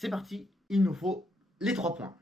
c'est parti, il nous faut les 3 points.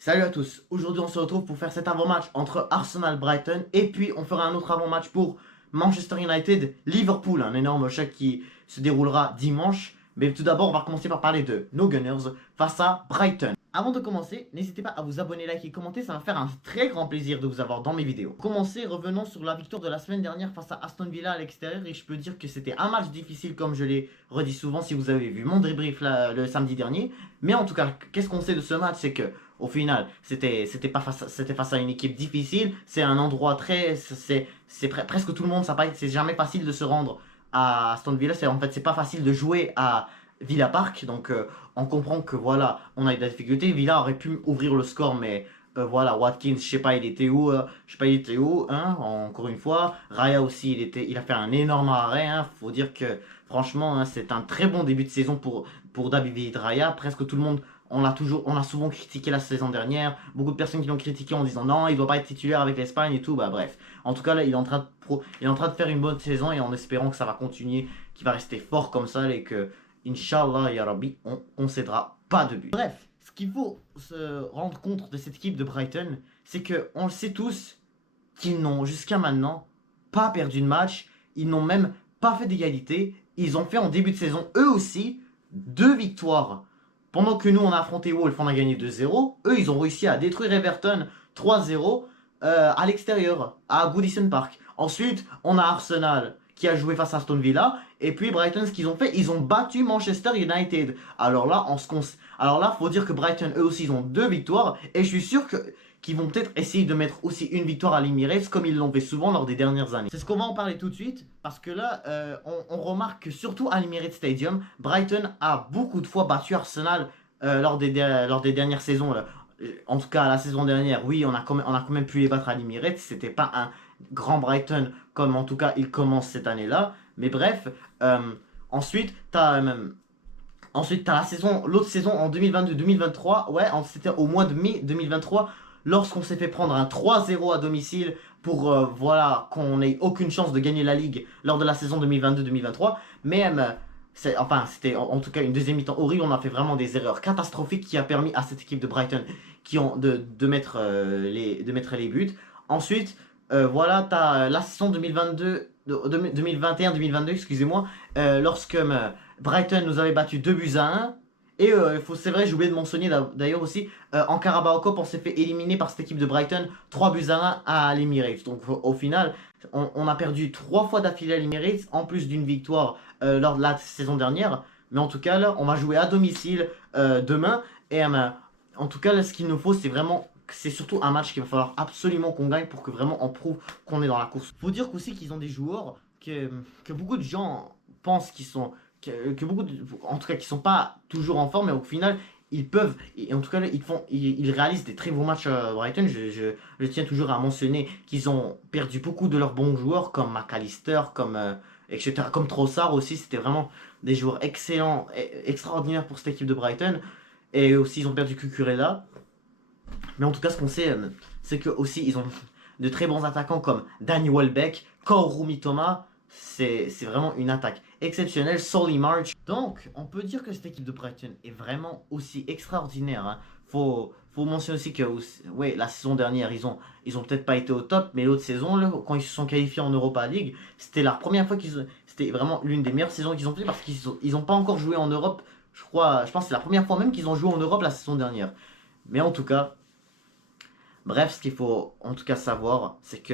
Salut à tous, aujourd'hui on se retrouve pour faire cet avant-match entre Arsenal-Brighton et puis on fera un autre avant-match pour Manchester United-Liverpool, un énorme choc qui se déroulera dimanche. Mais tout d'abord on va commencer par parler de nos Gunners face à Brighton. Avant de commencer, n'hésitez pas à vous abonner, liker et commenter, ça va faire un très grand plaisir de vous avoir dans mes vidéos. Pour commencer, revenons sur la victoire de la semaine dernière face à Aston Villa à l'extérieur et je peux dire que c'était un match difficile comme je l'ai redit souvent si vous avez vu mon débrief le samedi dernier. Mais en tout cas, qu'est-ce qu'on sait de ce match, c'est que au final, c'était face à une équipe difficile. C'est un endroit très, presque tout le monde. C'est jamais facile de se rendre à Aston Villa. En fait, c'est pas facile de jouer à Villa Park. Donc, on comprend que voilà, on a eu de la difficulté. Villa aurait pu ouvrir le score, mais voilà, Watkins, je sais pas, il était où, hein, encore une fois. Raya aussi, il a fait un énorme arrêt. Hein, faut dire que franchement, hein, c'est un très bon début de saison pour David Raya. Presque tout le monde on a souvent critiqué la saison dernière. Beaucoup de personnes qui l'ont critiqué en disant non, il doit pas être titulaire avec l'Espagne et tout. Bah bref. En tout cas, là, il est en train de faire une bonne saison et en espérant que ça va continuer, qu'il va rester fort comme ça et que, Inch'Allah, Ya Rabbi, on concédera pas de but. Bref, ce qu'il faut se rendre compte de cette équipe de Brighton, c'est que on le sait tous qu'ils n'ont jusqu'à maintenant pas perdu de match. Ils n'ont même pas fait d'égalité. Ils ont fait en début de saison, eux aussi, 2 victoires. Pendant que nous, on a affronté Wolves, on a gagné 2-0. Eux, ils ont réussi à détruire Everton 3-0 à l'extérieur, à Goodison Park. Ensuite, on a Arsenal qui a joué face à Aston Villa. Et puis Brighton, ce qu'ils ont fait, ils ont battu Manchester United. Alors là, faut dire que Brighton, eux aussi, ils ont 2 victoires. Et je suis sûr qu'ils vont peut-être essayer de mettre aussi une victoire à l'Emirates comme ils l'ont fait souvent lors des dernières années. C'est ce qu'on va en parler tout de suite parce que là, on remarque que surtout à l'Emirates Stadium, Brighton a beaucoup de fois battu Arsenal lors des dernières saisons. Là. En tout cas, la saison dernière, oui, on a quand même pu les battre à l'Emirates. C'était pas un grand Brighton comme en tout cas il commence cette année-là. Mais bref, ensuite, t'as l'autre saison en 2022-2023, ouais, c'était au mois de mai 2023, lorsqu'on s'est fait prendre un 3-0 à domicile pour, voilà, qu'on n'ait aucune chance de gagner la Ligue lors de la saison 2022-2023. Mais, c'était en tout cas une deuxième mi-temps horrible, on a fait vraiment des erreurs catastrophiques qui a permis à cette équipe de Brighton de mettre les buts. Ensuite, voilà, t'as la saison 2021-2022, excusez-moi, lorsque Brighton nous avait battu 2-1. Et c'est vrai, j'ai oublié de mentionner d'ailleurs aussi, en Carabao Cup, on s'est fait éliminer par cette équipe de Brighton 3-1 à l'Emirates. Donc au final, on a perdu 3 fois d'affilée à l'Emirates, en plus d'une victoire lors de la saison dernière. Mais en tout cas, là, on va jouer à domicile demain. Et en tout cas, là, ce qu'il nous faut, c'est surtout un match qu'il va falloir absolument qu'on gagne pour que vraiment on prouve qu'on est dans la course. Faut dire aussi qu'ils ont des joueurs que beaucoup de gens pensent qu'ils sont en tout cas qui sont pas toujours en forme, mais au final ils peuvent, et en tout cas ils réalisent des très bons matchs à Brighton. Je tiens toujours à mentionner qu'ils ont perdu beaucoup de leurs bons joueurs comme McAllister, comme etc., comme Trossard aussi. C'était vraiment des joueurs excellents, extraordinaires pour cette équipe de Brighton. Et aussi ils ont perdu Cucurella. Mais en tout cas, ce qu'on sait, c'est que aussi ils ont de très bons attaquants comme Danny Welbeck, Kaoru Mitoma. C'est vraiment une attaque exceptionnelle. Solly March. Donc, on peut dire que cette équipe de Brighton est vraiment aussi extraordinaire. Hein. Faut mentionner aussi que ouais, la saison dernière, ils ont peut-être pas été au top, mais l'autre saison, là, quand ils se sont qualifiés en Europa League, c'était la première fois c'était vraiment l'une des meilleures saisons qu'ils ont fait parce qu'ils ont pas encore joué en Europe. Je pense que c'est la première fois même qu'ils ont joué en Europe la saison dernière. Mais en tout cas, bref, ce qu'il faut en tout cas savoir, c'est que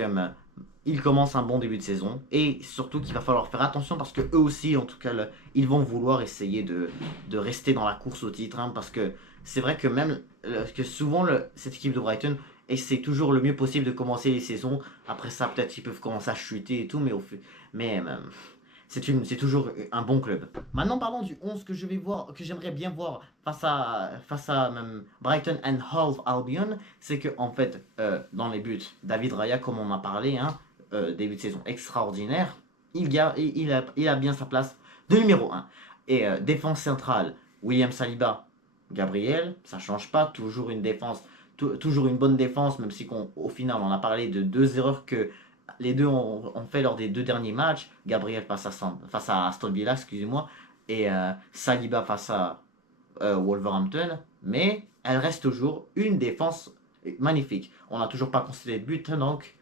ils commencent un bon début de saison et surtout qu'il va falloir faire attention parce que eux aussi, en tout cas, ils vont vouloir essayer de rester dans la course au titre, hein, parce que c'est vrai que même que souvent cette équipe de Brighton essaie toujours le mieux possible de commencer les saisons. Après ça, peut-être qu'ils peuvent commencer à chuter et tout, mais c'est toujours un bon club. Maintenant, parlons du 11 que j'aimerais bien voir face à Brighton and Hove Albion. C'est que, en fait, dans les buts, David Raya, comme on a parlé, hein, début de saison extraordinaire, il a bien sa place de numéro 1. Et défense centrale, William Saliba, Gabriel, ça change pas, toujours une défense, toujours une bonne défense, même si au final on a parlé de 2 erreurs que les deux ont fait lors des 2 derniers matchs. Gabriel face à Aston Villa, excusez-moi, et Saliba face à Wolverhampton, mais elle reste toujours une défense magnifique. On n'a toujours pas concédé de but, donc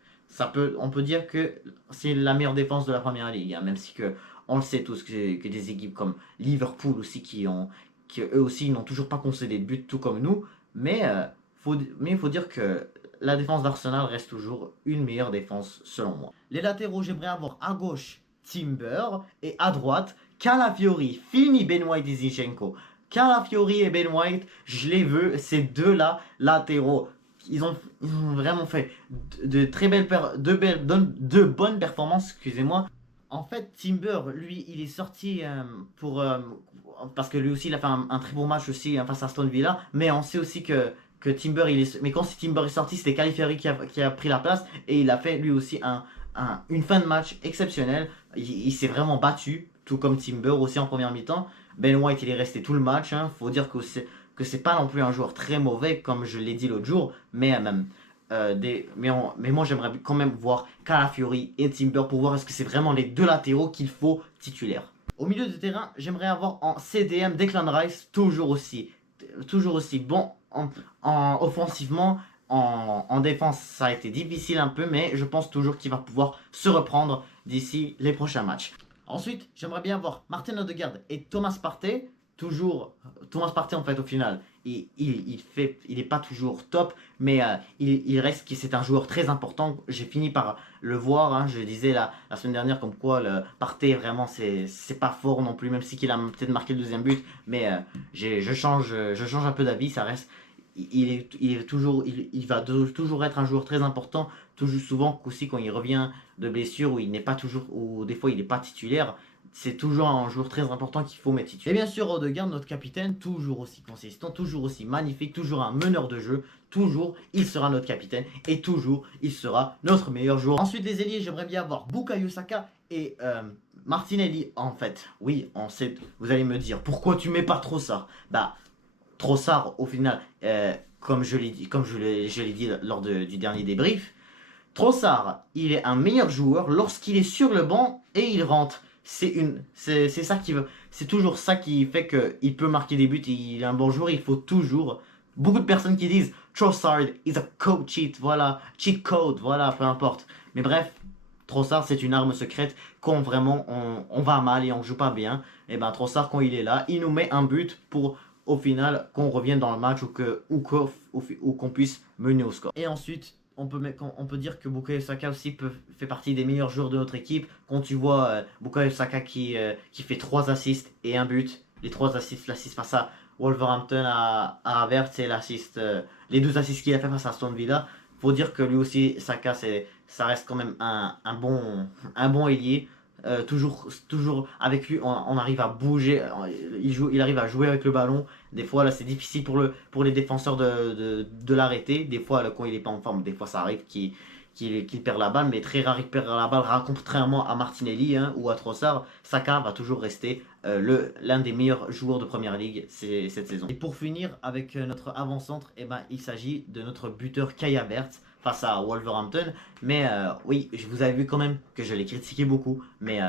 on peut dire que c'est la meilleure défense de la première ligue, hein, même si que on le sait tous que des équipes comme Liverpool aussi qui eux aussi n'ont toujours pas concédé de but, tout comme nous, mais il faut dire que la défense d'Arsenal reste toujours une meilleure défense selon moi. Les latéraux, j'aimerais avoir à gauche Timber et à droite Calafiori. Fini Ben White et Zinchenko. Calafiori et Ben White, je les veux, ces deux-là latéraux. Ils ont vraiment fait de très de bonnes performances, excusez-moi. En fait, Timber, lui, il est sorti parce que lui aussi, il a fait un très bon match aussi face à Aston Villa. Mais on sait aussi que Timber, mais quand Timber est sorti, c'était Calafiori qui a pris la place. Et il a fait lui aussi une fin de match exceptionnelle. Il s'est vraiment battu, tout comme Timber aussi en première mi-temps. Ben White, il est resté tout le match. Faut dire que c'est pas non plus un joueur très mauvais, comme je l'ai dit l'autre jour. Mais moi j'aimerais quand même voir Calafiori et Timber pour voir est-ce que c'est vraiment les deux latéraux qu'il faut titulaires. Au milieu de terrain, j'aimerais avoir en CDM Declan Rice toujours aussi bon offensivement. En défense, ça a été difficile un peu, mais je pense toujours qu'il va pouvoir se reprendre d'ici les prochains matchs. Ensuite, j'aimerais bien voir Martin Odegaard et Thomas Partey. Toujours, Thomas Partey en fait au final, il est pas toujours top, mais il reste que c'est un joueur très important. J'ai fini par le voir, hein. Je disais la semaine dernière comme quoi le Partey vraiment c'est pas fort non plus, même si qu'il a peut-être marqué le deuxième but, mais je change un peu d'avis, ça reste. Il va toujours être un joueur très important, toujours souvent aussi quand il revient de blessure où il n'est pas toujours, ou des fois il n'est pas titulaire, c'est toujours un joueur très important qu'il faut mettre titulaire. Et bien sûr, Odegaard, notre capitaine, toujours aussi consistant, toujours aussi magnifique, toujours un meneur de jeu, toujours il sera notre capitaine et toujours il sera notre meilleur joueur. Ensuite, les ailiers, j'aimerais bien avoir Bukayo Saka et Martinelli. En fait, oui, on sait, vous allez me dire, pourquoi tu mets pas trop ça? Bah, Trossard, au final, comme je l'ai dit, je l'ai dit lors du dernier débrief, Trossard, il est un meilleur joueur lorsqu'il est sur le banc et il rentre. C'est ça qui veut, c'est toujours ça qui fait qu'il peut marquer des buts. Il est un bon joueur. Il faut toujours. Beaucoup de personnes qui disent Trossard is a code cheat, voilà, cheat code, voilà, peu importe. Mais bref, Trossard c'est une arme secrète quand vraiment on va mal et on joue pas bien. Et ben Trossard quand il est là, il nous met un but pour au final qu'on revienne dans le match ou qu'on puisse mener au score. Et ensuite, on peut dire que Bukayo Saka aussi fait partie des meilleurs joueurs de notre équipe. Quand tu vois Bukayo Saka qui fait 3 assists et un but, les 3 assists, l'assist face à Wolverhampton à Havertz et les 2 assists qu'il a fait face à Aston Villa, faut dire que lui aussi, Saka, ça reste quand même un bon ailier. Toujours avec lui, on arrive à bouger, il arrive à jouer avec le ballon. Des fois, là, c'est difficile pour les défenseurs de l'arrêter. Des fois, là, quand il n'est pas en forme, des fois, ça arrive qu'il perd la balle, mais très rare il perd la balle, contrairement à Martinelli ou à Trossard. Saka va toujours rester l'un des meilleurs joueurs de Première Ligue cette saison. Et pour finir avec notre avant-centre, eh ben, il s'agit de notre buteur Kai Havertz face à Wolverhampton. Mais oui, vous avez vu quand même que je l'ai critiqué beaucoup, mais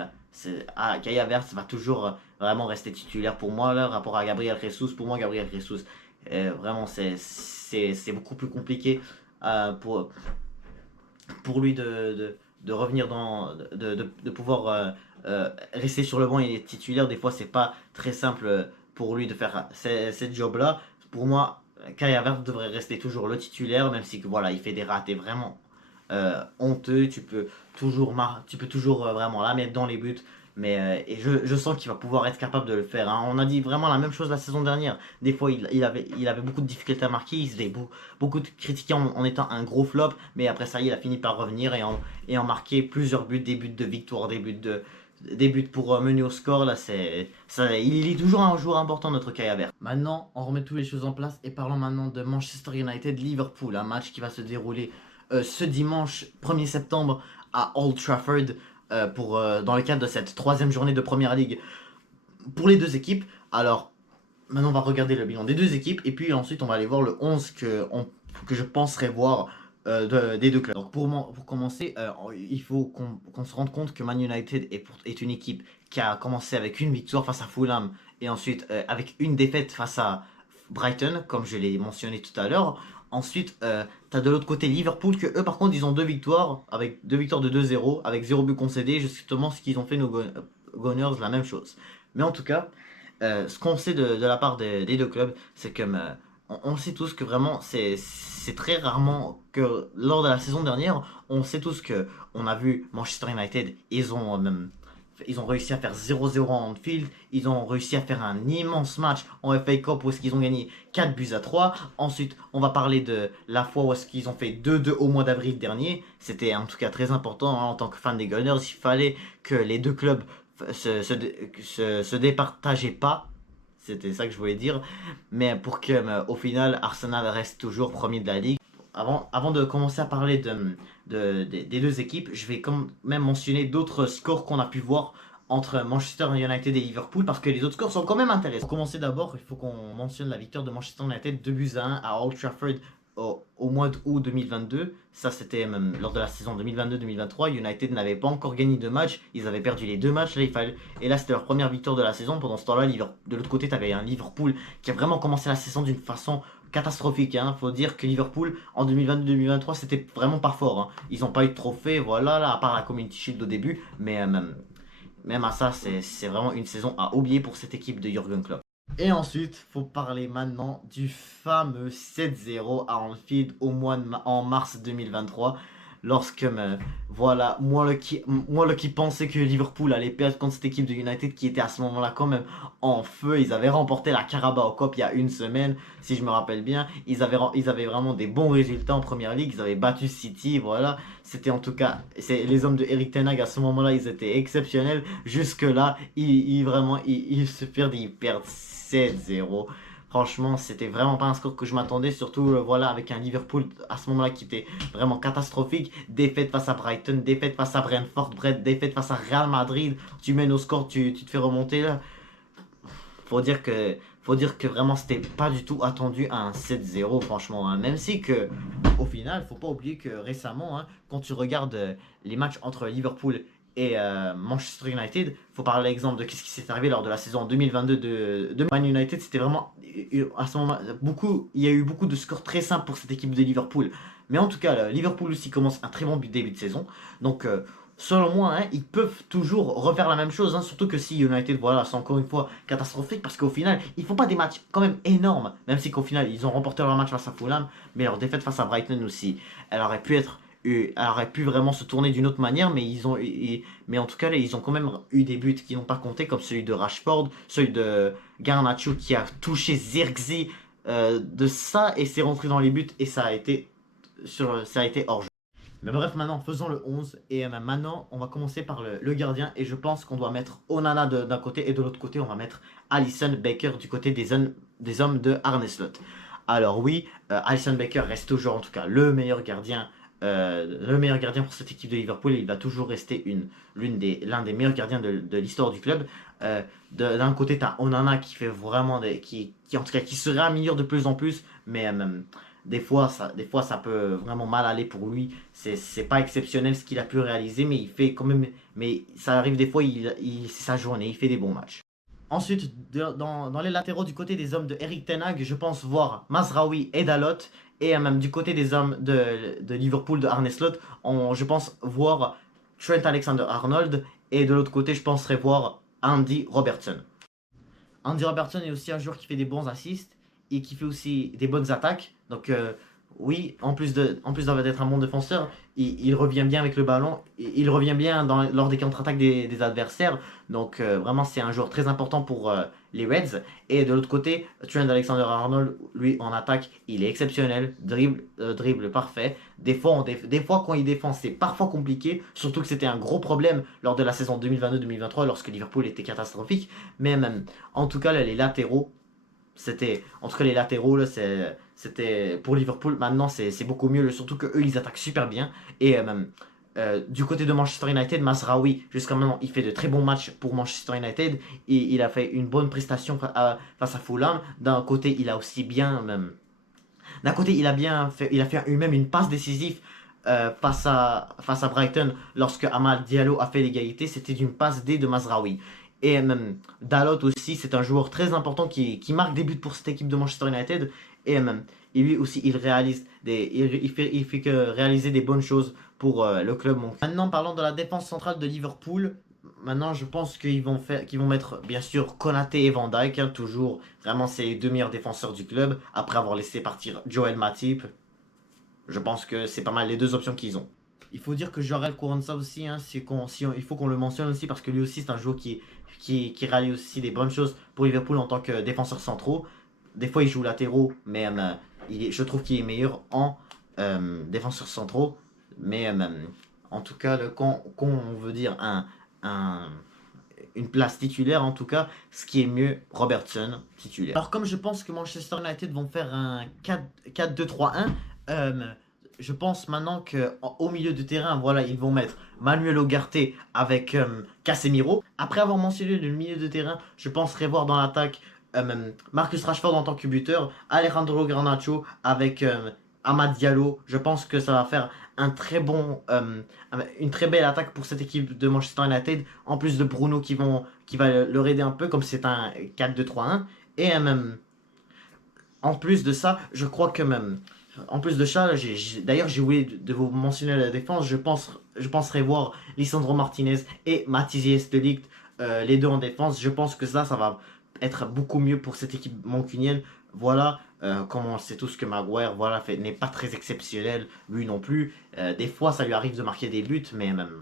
Kai Havertz va toujours vraiment rester titulaire pour moi, là, rapport à Gabriel Jesus. Pour moi, Gabriel Jesus, vraiment, c'est beaucoup plus compliqué pour lui de revenir de pouvoir rester sur le banc et être titulaire. Des fois, c'est pas très simple pour lui de faire cette job-là. Pour moi, Kai Havertz devrait rester toujours le titulaire, même si voilà, il fait des ratés vraiment honteux. Tu peux toujours vraiment la mettre dans les buts. Mais et je sens qu'il va pouvoir être capable de le faire, hein. On a dit vraiment la même chose la saison dernière. Des fois, il avait beaucoup de difficultés à marquer. Il se faisait beaucoup de critiquer en étant un gros flop. Mais après ça, il a fini par revenir et en marquer plusieurs buts, des buts de victoire, des buts pour mener au score. Là, il est toujours un joueur important, notre Kai Havertz. Maintenant, on remet toutes les choses en place et parlons maintenant de Manchester United-Liverpool. Un match qui va se dérouler ce dimanche 1er septembre à Old Trafford. Dans le cadre de cette 3e journée de Première Ligue pour les deux équipes. Alors, maintenant on va regarder le bilan des deux équipes et puis ensuite on va aller voir le 11 que je penserais voir des deux clubs. Donc pour commencer, il faut qu'on se rende compte que Man United est une équipe qui a commencé avec une victoire face à Fulham Et ensuite, avec une défaite face à Brighton, comme je l'ai mentionné tout à l'heure. Ensuite, t'as de l'autre côté Liverpool, que eux par contre ils ont deux victoires, avec deux victoires de 2-0, avec 0 but concédé, justement ce qu'ils ont fait nos Gunners, la même chose. Mais en tout cas, ce qu'on sait de la part des deux clubs, c'est que on sait tous que vraiment c'est très rarement que lors de la saison dernière, on sait tous que on a vu Manchester United, ils ont réussi à faire 0-0 en Anfield. Ils ont réussi à faire un immense match en FA Cup où est-ce qu'ils ont gagné 4 buts à 3. Ensuite, on va parler de la fois où est-ce qu'ils ont fait 2-2 au mois d'avril dernier. C'était en tout cas très important, hein, en tant que fan des Gunners. Il fallait que les deux clubs se départageaient pas. C'était ça que je voulais dire. Mais pour que, au final, Arsenal reste toujours premier de la ligue. Avant de commencer à parler des deux équipes, je vais quand même mentionner d'autres scores qu'on a pu voir entre Manchester United et Liverpool parce que les autres scores sont quand même intéressants. Pour commencer d'abord, il faut qu'on mentionne la victoire de Manchester United 2 buts à 1 à Old Trafford au mois d'août 2022. Ça, c'était même lors de la saison 2022-2023. United n'avait pas encore gagné de match. Ils avaient perdu les deux matchs. Et là, c'était leur première victoire de la saison. Pendant ce temps-là, de l'autre côté, tu avais un Liverpool qui a vraiment commencé la saison d'une façon catastrophique. Hein. Faut dire que Liverpool en 2022-2023 c'était vraiment pas fort. Hein. Ils n'ont pas eu de trophée, voilà, là, à part la Community Shield au début, mais même à ça, c'est vraiment une saison à oublier pour cette équipe de Jürgen Klopp. Et ensuite, faut parler maintenant du fameux 7-0 à Anfield en mars 2023. Lorsque, voilà, moi le qui pensais que Liverpool allait perdre contre cette équipe de United qui était à ce moment-là quand même en feu. Ils avaient remporté la Carabao Cup il y a une semaine, si je me rappelle bien. Ils avaient vraiment des bons résultats en Première Ligue. Ils avaient battu City, voilà. C'était en tout cas, les hommes de Eric Ten Hag à ce moment-là, ils étaient exceptionnels. Jusque-là, ils se perdent, ils perdent 7-0. Franchement, c'était vraiment pas un score que je m'attendais, surtout voilà avec un Liverpool à ce moment-là qui était vraiment catastrophique. Défaite face à Brighton, défaite face à Brentford, défaite face à Real Madrid. Tu mènes au score, tu te fais remonter là. Faut dire que vraiment c'était pas du tout attendu à un 7-0 franchement. Hein. Même si que au final, faut pas oublier que récemment, hein, quand tu regardes les matchs entre Liverpool et Manchester United, faut parler l'exemple de ce qui s'est arrivé lors de la saison 2022 de Man United. C'était vraiment à ce moment il y a eu beaucoup de scores très simples pour cette équipe de Liverpool. Mais en tout cas, Liverpool aussi commence un très bon début de saison. Donc selon moi, hein, ils peuvent toujours refaire la même chose, hein, surtout que si United, voilà, c'est encore une fois catastrophique, parce qu'au final, ils font pas des matchs quand même énormes, même si qu'au final, ils ont remporté leur match face à Fulham, mais leur défaite face à Brighton aussi, elle aurait pu vraiment se tourner d'une autre manière, mais en tout cas, ils ont quand même eu des buts qui n'ont pas compté, comme celui de Rashford, celui de Garnacho qui a touché Zirkzee de ça, et c'est rentré dans les buts, et ça a été hors jeu. Mais bref, maintenant, faisons le 11. Et maintenant, on va commencer par le gardien. Et je pense qu'on doit mettre Onana d'un côté. Et de l'autre côté, on va mettre Alisson Becker du côté des hommes de Arne Slot. Alors oui, Alisson Becker reste toujours en tout cas le meilleur gardien. Le meilleur gardien pour cette équipe de Liverpool. Il va toujours rester l'un des meilleurs gardiens de l'histoire du club. D'un côté, tu as Onana qui fait vraiment en tout cas, qui se réaméliore de plus en plus. Mais des fois, ça peut vraiment mal aller pour lui. C'est pas exceptionnel ce qu'il a pu réaliser, mais il fait quand même. Mais ça arrive des fois, c'est sa journée, il fait des bons matchs. Ensuite, dans les latéraux du côté des hommes de Eric Ten Hag, je pense voir Mazraoui et Dalot. Et même du côté des hommes de Liverpool, de Arne Slot, je pense voir Trent Alexander-Arnold. Et de l'autre côté, je penserais voir Andy Robertson. Andy Robertson est aussi un joueur qui fait des bons assists et qui fait aussi des bonnes attaques. Donc oui, en plus d'être un bon défenseur, il revient bien avec le ballon, il revient bien lors des contre-attaques des adversaires. Donc vraiment, c'est un joueur très important pour les Reds. Et de l'autre côté, Trent Alexander-Arnold, lui, en attaque, il est exceptionnel, dribble parfait. Des fois, quand il défend, c'est parfois compliqué, surtout que c'était un gros problème lors de la saison 2022-2023, lorsque Liverpool était catastrophique. Mais même, en tout cas, là, les latéraux, là, c'était pour Liverpool. Maintenant, c'est beaucoup mieux, surtout que eux, ils attaquent super bien. Et du côté de Manchester United, Mazraoui, jusqu'à maintenant, il fait de très bons matchs pour Manchester United. Et il a fait une bonne prestation face à Fulham. D'un côté, il a aussi bien, d'un côté, il a fait même une passe décisive face à Brighton lorsque Amad Diallo a fait l'égalité. C'était d'une passe D de Mazraoui. Et même Dalot aussi, c'est un joueur très important qui marque des buts pour cette équipe de Manchester United. Et même, et lui aussi, il réalise il fait que réaliser des bonnes choses pour le club. Maintenant, parlons de la défense centrale de Liverpool. Maintenant, je pense qu'ils vont mettre, bien sûr, Konaté et Van Dijk, hein, toujours. Vraiment, c'est les deux meilleurs défenseurs du club, après avoir laissé partir Joel Matip. Je pense que c'est pas mal les deux options qu'ils ont. Il faut dire que Jorel Kouransa aussi, hein, il faut qu'on le mentionne aussi parce que lui aussi c'est un joueur qui réalise aussi des bonnes choses pour Liverpool en tant que défenseur centraux. Des fois il joue latéraux, mais je trouve qu'il est meilleur en défenseur centraux. Mais en tout cas, quand on veut dire un- une place titulaire, en tout cas, ce qui est mieux, Robertson titulaire. Alors comme je pense que Manchester United vont faire un 4-2-3-1, je pense maintenant qu'au milieu de terrain, voilà, ils vont mettre Manuel Ugarte avec Casemiro. Après avoir mentionné le milieu de terrain, je penserais voir dans l'attaque Marcus Rashford en tant que buteur, Alejandro Garnacho avec Amad Diallo. Je pense que ça va faire une très belle attaque pour cette équipe de Manchester United. En plus de Bruno qui va leur aider un peu, comme c'est un 4-2-3-1. Et en plus de ça, je crois que même. En plus de ça, d'ailleurs, j'ai oublié de vous mentionner la défense. Je penserai voir Lisandro Martinez et Matthijs de Ligt, les deux en défense. Je pense que ça va être beaucoup mieux pour cette équipe mancunienne. Voilà, comme on sait tous que Maguire voilà, n'est pas très exceptionnel, lui non plus. Des fois, ça lui arrive de marquer des buts, mais même.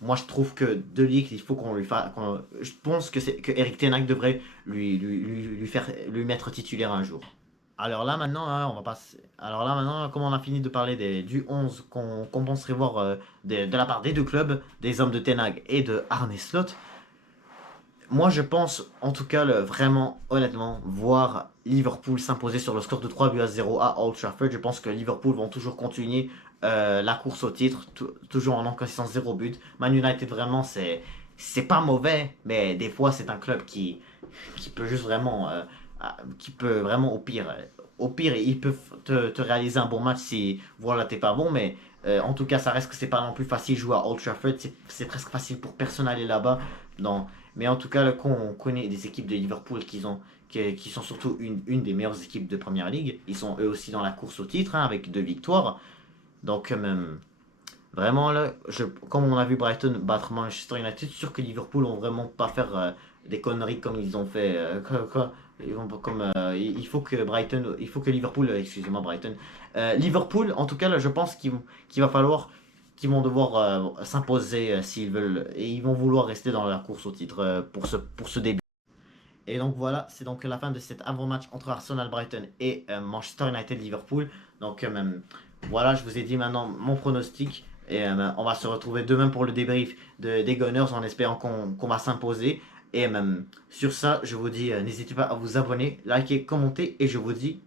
Moi, je trouve que De Ligt, il faut qu'on lui fasse. Je pense que Eric Ten Hag devrait lui mettre titulaire un jour. Alors là maintenant, hein, on va passer. Alors là maintenant, comme on a fini de parler du 11 qu'on penserait voir de la part des deux clubs, des hommes de Ten Hag et de Arne Slot, moi je pense en tout cas vraiment honnêtement voir Liverpool s'imposer sur le score de 3-0 à Old Trafford. Je pense que Liverpool vont toujours continuer la course au titre, toujours en encaissant 0 but. Man United vraiment c'est pas mauvais, mais des fois c'est un club qui peut juste vraiment qui peut vraiment au pire ils peuvent te réaliser un bon match si voilà t'es pas bon, mais en tout cas ça reste que c'est pas non plus facile de jouer à Old Trafford, c'est presque facile pour personne aller là-bas. Non. Mais en tout cas là, quand on connaît des équipes de Liverpool qui sont surtout une des meilleures équipes de Première Ligue, ils sont eux aussi dans la course au titre, hein, avec 2 victoires. Donc vraiment là, comme on a vu Brighton battre Manchester United, je suis sûr que Liverpool vont vraiment pas faire des conneries comme ils ont fait. Il faut que Liverpool, excusez-moi Brighton, Liverpool, en tout cas là, je pense qu'il va falloir qu'ils vont devoir s'imposer s'ils veulent et ils vont vouloir rester dans la course au titre pour ce début. Et donc voilà, c'est donc la fin de cet avant-match entre Arsenal Brighton et Manchester United Liverpool. Donc voilà, je vous ai dit maintenant mon pronostic. Et on va se retrouver demain pour le débrief des Gunners en espérant qu'on va s'imposer. Et sur ça, je vous dis, n'hésitez pas à vous abonner, liker, commenter. Et je vous dis